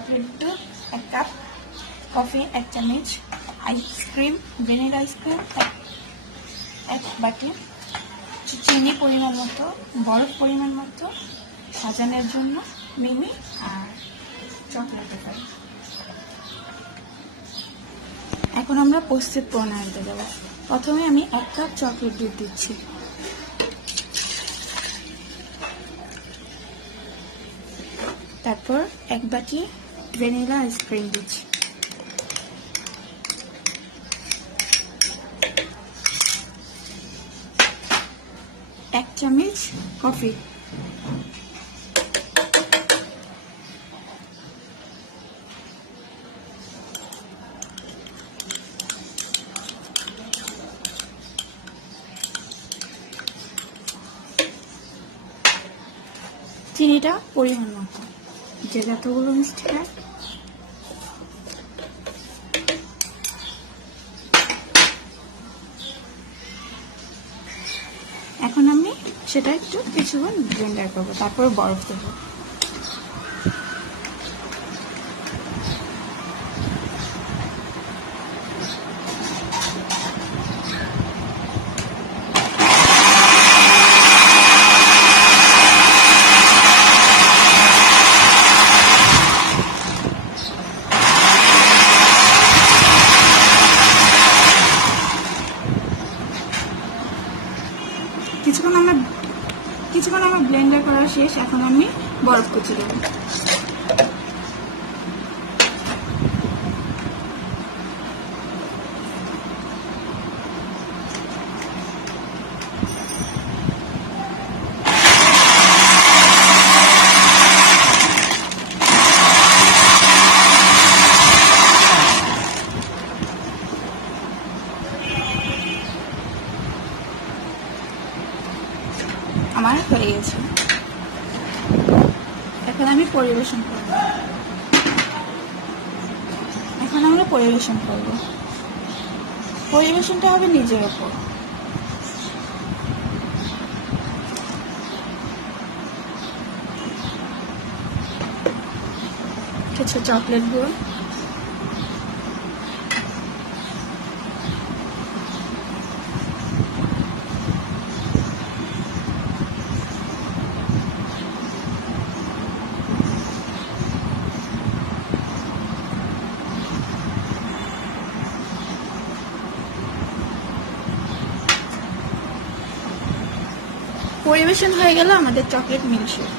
Chocolate দুধ 1 cup, coffee 1 চামচ, ice cream vanilla ice cream 1 বাটি, চিনি পরিমাণ মতো, বরফ পরিমাণ মতো, সাজানোর জন্য মিমি আর চকলেট পেপার। এখন আমরা প্রস্তুত প্রণালীতে যাব। প্রথমে আমি 1 কাপ চকলেট দুধ দিচ্ছি, তারপর 1 বাটি ভ্যানিলা আইসক্রিম দিচ্ছি, এক চামচ কফি, চিনিটা পরিমাণ মতো, যে যতগুলো মিষ্টি খায়। এখন আমি সেটা একটু কিছুক্ষণ ব্লেন্ডার করবো, তারপর বরফ দেবো। কিছুক্ষণ আমার ব্লেন্ডার করা শেষ। এখন আমি বরফ কুচি দেবো। আমার হয়ে গেছে। এখন আমি পরিবেশন করব। এখন আমরা পরিবেশন করব। পরিবেশনটা হবে নিজের উপর। কিছু চকলেট গুঁড়ো, পরিবেশন হয়ে গেল আমাদের চকলেট মিল্কশেক।